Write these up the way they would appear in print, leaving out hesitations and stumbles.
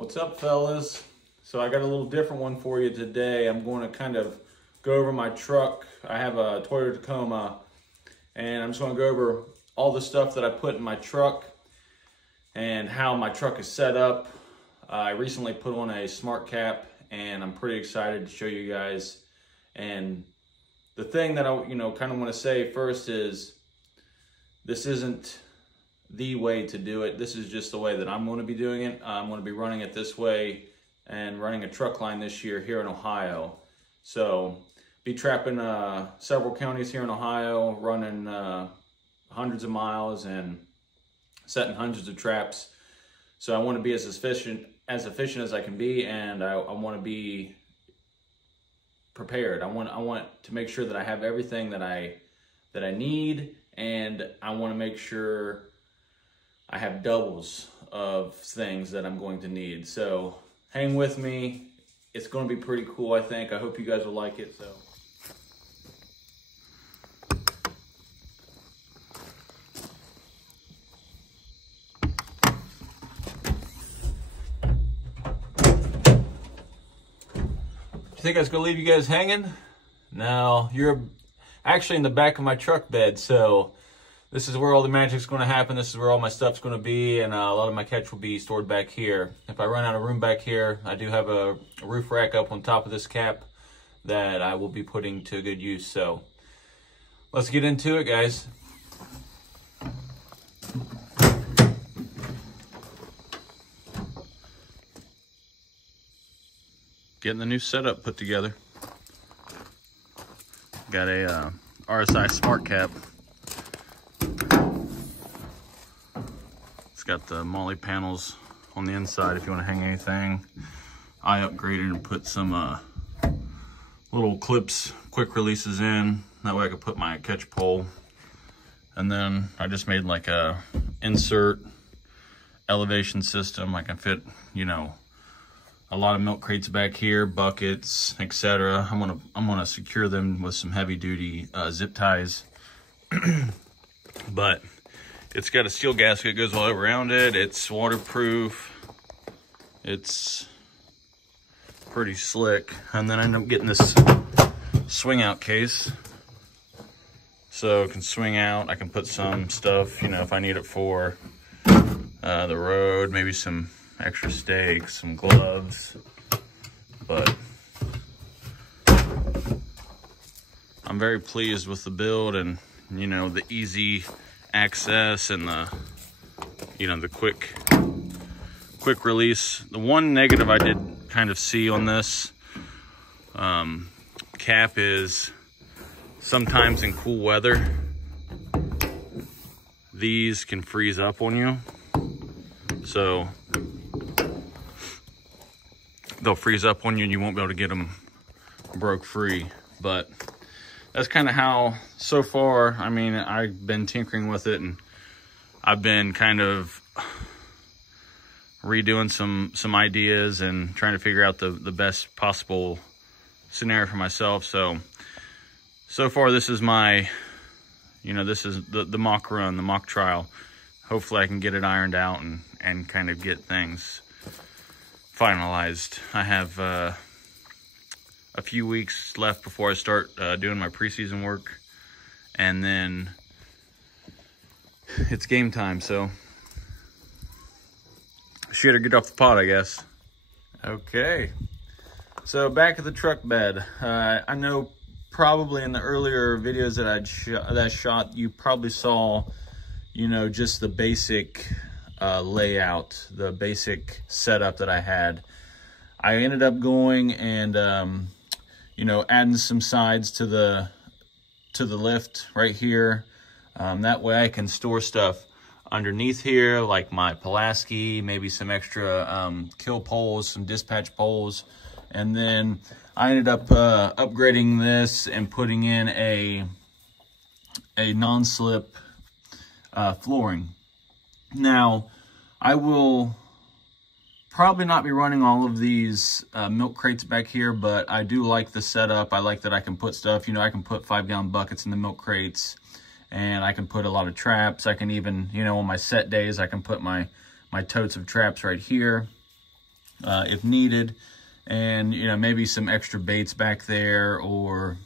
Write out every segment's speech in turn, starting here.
What's up, fellas? So I got a little different one for you today. I'm going to kind of go over my truck. I have a Toyota Tacoma, and I'm just going to go over all the stuff that I put in my truck and how my truck is set up. I recently put on a smart cap, and I'm pretty excited to show you guys. And the thing that I kind of want to say first is this isn't the way to do it. This is just the way that I'm going to be doing it. I'm going to be running it this way and running a truck line this year here in Ohio. So be trapping several counties here in Ohio, running hundreds of miles and setting hundreds of traps. So I want to be as efficient as I can be, and I want to be prepared. I want to make sure that I have everything that I need, and I want to make sure I have doubles of things that I'm going to need. So hang with me. It's going to be pretty cool, I think. I hope you guys will like it. So. You think I was going to leave you guys hanging? No, you're actually in the back of my truck bed, so this is where all the magic's going to happen. This is where all my stuff's going to be, and a lot of my catch will be stored back here. If I run out of room back here, I do have a roof rack up on top of this cap that I will be putting to good use. So let's get into it, guys. Getting the new setup put together. Got a RSI smart cap. It's got the MOLLE panels on the inside if you want to hang anything. I upgraded and put some little clips, quick releases in. That way I could put my catch pole. And then I just made like a insert elevation system. I can fit, a lot of milk crates back here, buckets, etc. I'm gonna secure them with some heavy duty zip ties. But it's got a steel gasket that goes all around it. It's waterproof. It's pretty slick. And then I end up getting this swing out case. So it can swing out. I can put some stuff, if I need it for the road, maybe some extra stakes, some gloves. But I'm very pleased with the build and, the easy access and the quick release. The one negative I did kind of see on this cap is sometimes in cool weather these can freeze up on you, so they'll freeze up on you and you won't be able to get them broke free. But that's kind of how, so far, I've been tinkering with it, and I've been kind of redoing some ideas and trying to figure out the best possible scenario for myself. So far this is my, this is the mock run, the mock trial. Hopefully I can get it ironed out and kind of get things finalized. I have a few weeks left before I start doing my preseason work, and then it's game time, so shit, or get off the pot, I guess. Okay, so back at the truck bed. I know probably in the earlier videos that I shot, you probably saw, just the basic layout, the basic setup that I had. I ended up going and adding some sides to the lift right here. That way I can store stuff underneath here, like my Pulaski, maybe some extra kill poles, some dispatch poles. And then I ended up upgrading this and putting in a non-slip flooring. Now, I will probably not be running all of these milk crates back here, but I do like the setup. I like that I can put stuff, I can put 5-gallon buckets in the milk crates, and I can put a lot of traps. I can even, on my set days, I can put my totes of traps right here. if needed, and maybe some extra baits back there, or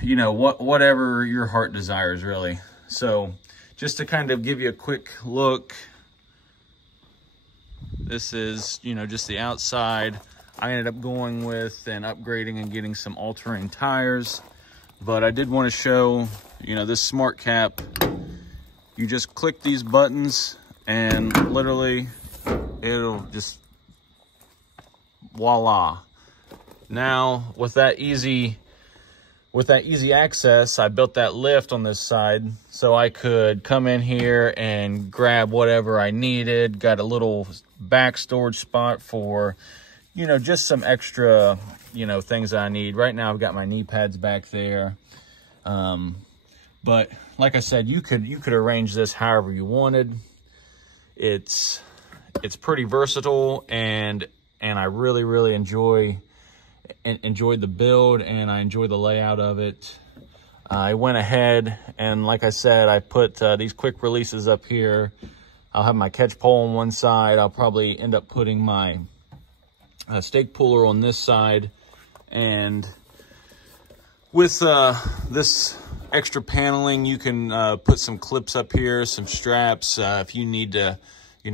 whatever your heart desires, really. So just to kind of give you a quick look, this is just the outside. I ended up going with and upgrading and getting some all-terrain tires, but I did want to show this smart cap. You just click these buttons and literally it'll just voila. Now with that easy access, I built that lift on this side so I could come in here and grab whatever I needed. Got a little back storage spot for just some extra things I need. Right now I've got my knee pads back there, but like I said, you could arrange this however you wanted. It's pretty versatile, and I really enjoyed the build, and I enjoy the layout of it. I went ahead and, like I said, I put these quick releases up here. I'll have my catch pole on one side. I'll probably end up putting my stake puller on this side, and with this extra paneling, you can put some clips up here, some straps, if you need to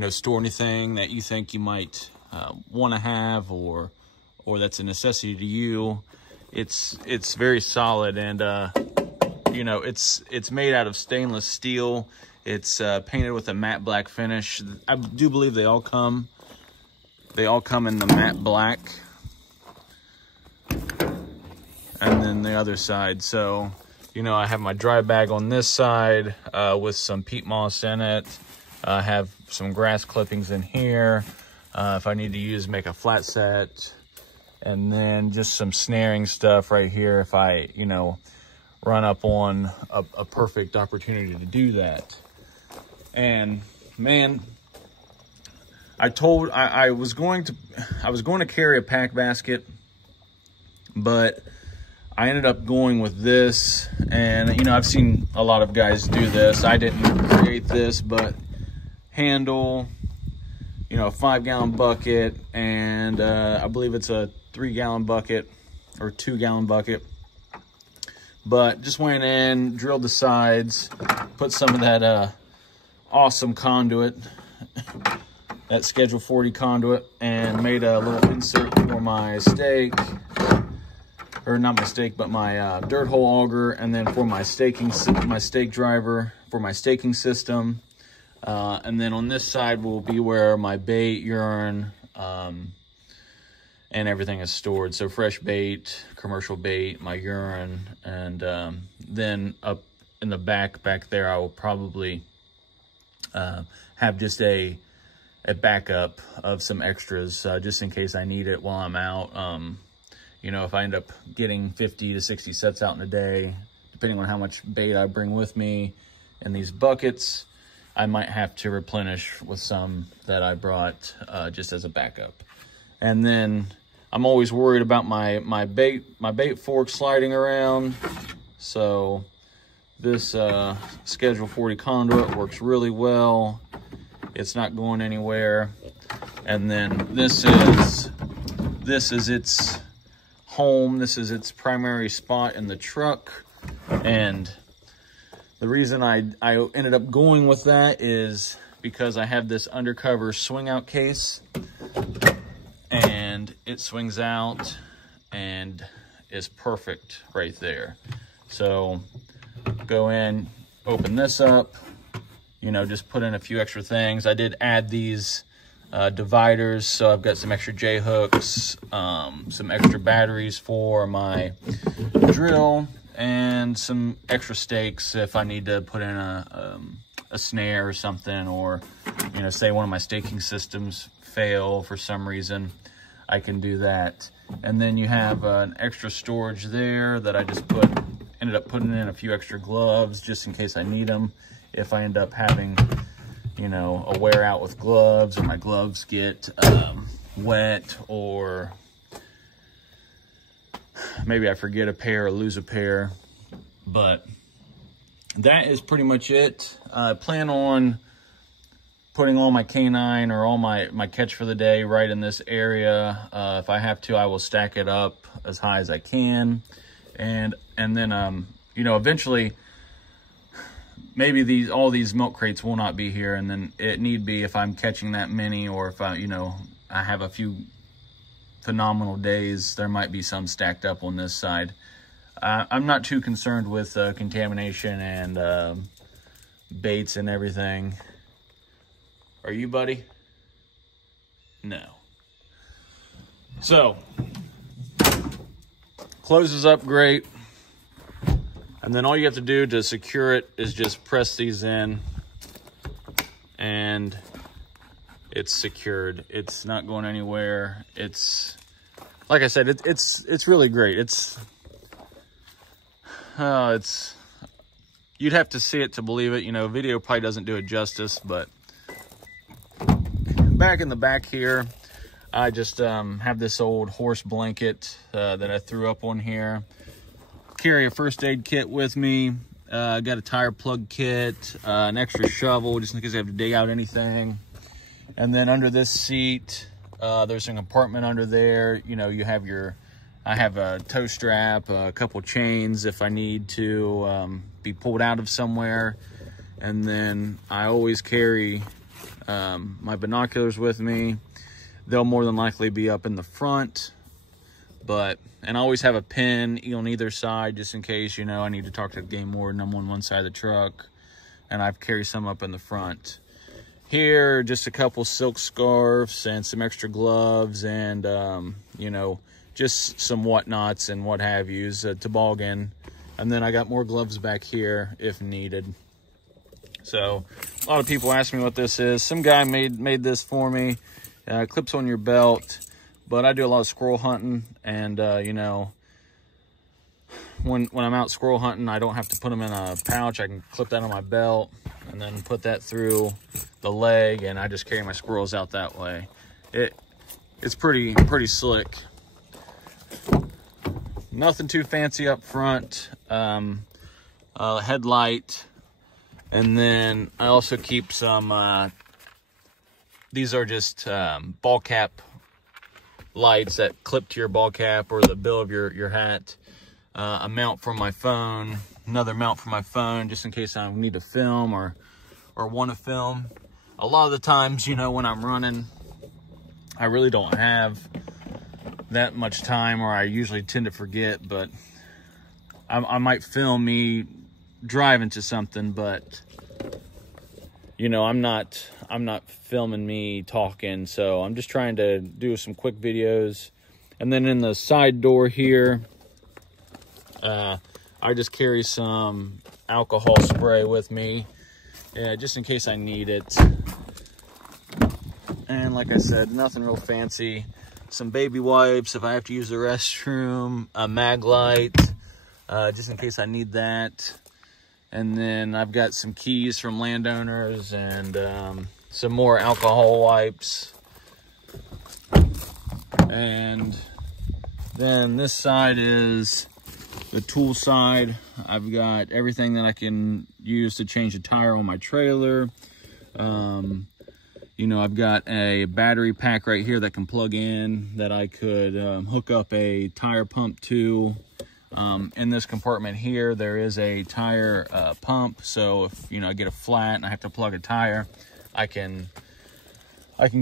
store anything that you think you might want to have, or that's a necessity to you. It's very solid, and it's made out of stainless steel. It's painted with a matte black finish. I do believe they all come in the matte black. And then the other side. So, I have my dry bag on this side with some peat moss in it. I have some grass clippings in here if I need to make a flat set. And then just some snaring stuff right here if I, run up on a perfect opportunity to do that. And man, I was going to carry a pack basket, but I ended up going with this. And I've seen a lot of guys do this. I didn't create this, but handle, a 5-gallon bucket, and I believe it's a 3-gallon bucket or 2-gallon bucket. But just went in, drilled the sides, put some of that awesome conduit, that Schedule 40 conduit, and made a little insert for my stake, or not my stake, but my dirt hole auger, and then for my stake driver for my staking system. And then on this side will be where my bait, urine, and everything is stored. So fresh bait, commercial bait, my urine, and then up in the back there, I will probably have just a backup of some extras just in case I need it while I'm out. If I end up getting 50 to 60 sets out in a day, depending on how much bait I bring with me in these buckets, I might have to replenish with some that I brought just as a backup. And then I'm always worried about my bait fork sliding around. So this Schedule 40 conduit works really well. It's not going anywhere. And then this is its home. This is its primary spot in the truck. And the reason I ended up going with that is because I have this undercover swing out case, and it swings out and is perfect right there. So go in, open this up, just put in a few extra things. I did add these dividers, so I've got some extra J-hooks, some extra batteries for my drill, and some extra stakes if I need to put in a snare or something, or say one of my staking systems fail for some reason, I can do that. And then you have an extra storage there that I just ended up putting in a few extra gloves just in case I need them. If I end up having a wear out with gloves, or my gloves get wet, or maybe I forget a pair or lose a pair. But that is pretty much it. I plan on putting all my canine or all my catch for the day right in this area. If I have to, I will stack it up as high as I can. And then, you know, eventually, maybe all these milk crates will not be here. And then it need be, if I'm catching that many, or if I, you know, I have a few phenomenal days, there might be some stacked up on this side. I'm not too concerned with contamination and baits and everything. Are you, buddy? No. So, closes up great. And then all you have to do to secure it is just press these in, and it's secured. It's not going anywhere. It's, like I said, it's really great. It's you'd have to see it to believe it. You know, video probably doesn't do it justice, but back in the back here, I just have this old horse blanket that I threw up on here. Carry a first aid kit with me. Got a tire plug kit, an extra shovel just in case I have to dig out anything. And then under this seat, there's an compartment under there. You know, you have I have a tow strap, a couple chains if I need to be pulled out of somewhere. And then I always carry my binoculars with me. They'll more than likely be up in the front, and I always have a pin on either side just in case, you know, I need to talk to the game warden. I'm on one side of the truck, and I carry some up in the front. Here, just a couple silk scarves and some extra gloves and, you know, just some whatnots and what have yous, a toboggan. And then I got more gloves back here if needed. So a lot of people ask me what this is. Some guy made this for me. Clips on your belt, but I do a lot of squirrel hunting, and you know, when I'm out squirrel hunting, I don't have to put them in a pouch. I can clip that on my belt and then put that through the leg, and I just carry my squirrels out that way. It's pretty slick. Nothing too fancy up front. Headlight, and then I also keep some. These are just ball cap lights that clip to your ball cap or the bill of your hat. A mount for my phone, another mount for my phone, just in case I need to film or want to film. A lot of the times, you know, when I'm running, I really don't have that much time, or I usually tend to forget, but I might film me driving to something, but you know, I'm not filming me talking, so I'm just trying to do some quick videos. And then in the side door here, I just carry some alcohol spray with me, just in case I need it. And like I said, nothing real fancy. Some baby wipes if I have to use the restroom, a mag light, just in case I need that. And then I've got some keys from landowners and some more alcohol wipes. And then this side is the tool side. I've got everything that I can use to change a tire on my trailer. You know, I've got a battery pack right here that can plug in that I could hook up a tire pump to. In this compartment here, there is a tire pump, so if, you know, I get a flat and I have to plug a tire, I can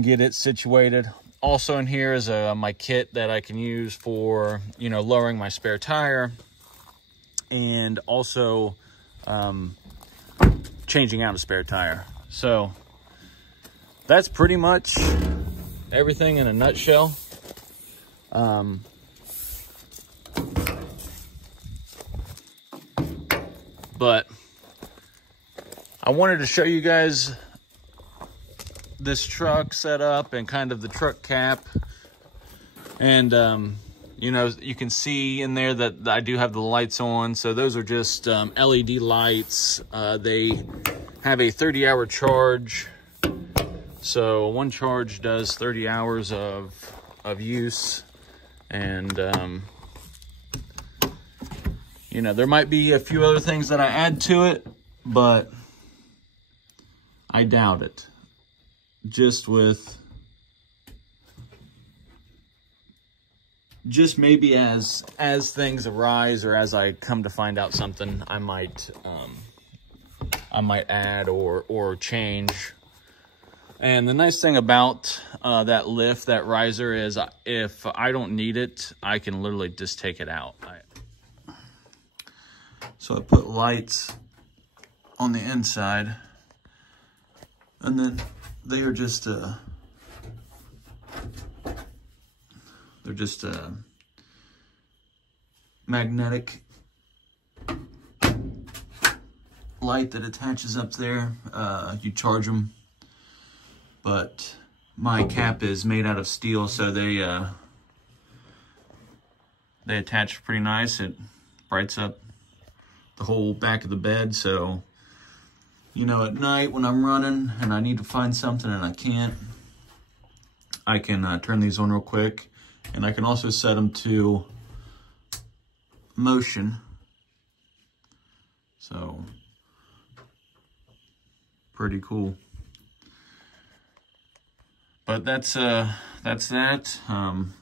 get it situated. Also in here is my kit that I can use for, you know, lowering my spare tire, and also changing out a spare tire. So that's pretty much everything in a nutshell. But I wanted to show you guys this truck setup and kind of the truck cap. And, you know, you can see in there that I do have the lights on. So those are just LED lights. They have a 30-hour charge. So one charge does 30 hours of use. And, you know, there might be a few other things that I add to it, but I doubt it. just maybe as things arise, or as I come to find out something, I might add or change. And the nice thing about that lift, that riser, is if I don't need it, I can literally just take it out. So I put lights on the inside, and then they are just magnetic light that attaches up there. You charge them, but my cap is made out of steel, so they attach pretty nice. It brights up the whole back of the bed, so you know, at night when I'm running and I need to find something and I can't, I can turn these on real quick, and I can also set them to motion. So pretty cool. But that's that.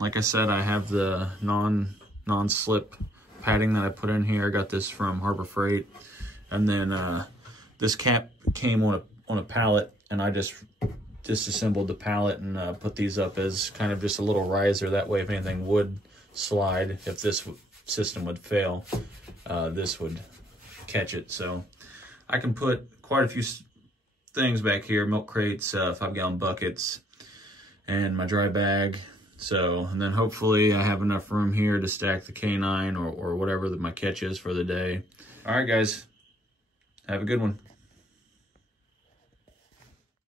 Like I said, I have the non-slip padding that I put in here. I got this from Harbor Freight, and then this cap came on a pallet, and I just disassembled the pallet and put these up as kind of just a little riser. That way, if anything would slide, if this system would fail, this would catch it. So I can put quite a few things back here: milk crates, 5-gallon buckets, and my dry bag. So, and then hopefully I have enough room here to stack the K9 or whatever that my catch is for the day. All right, guys, have a good one.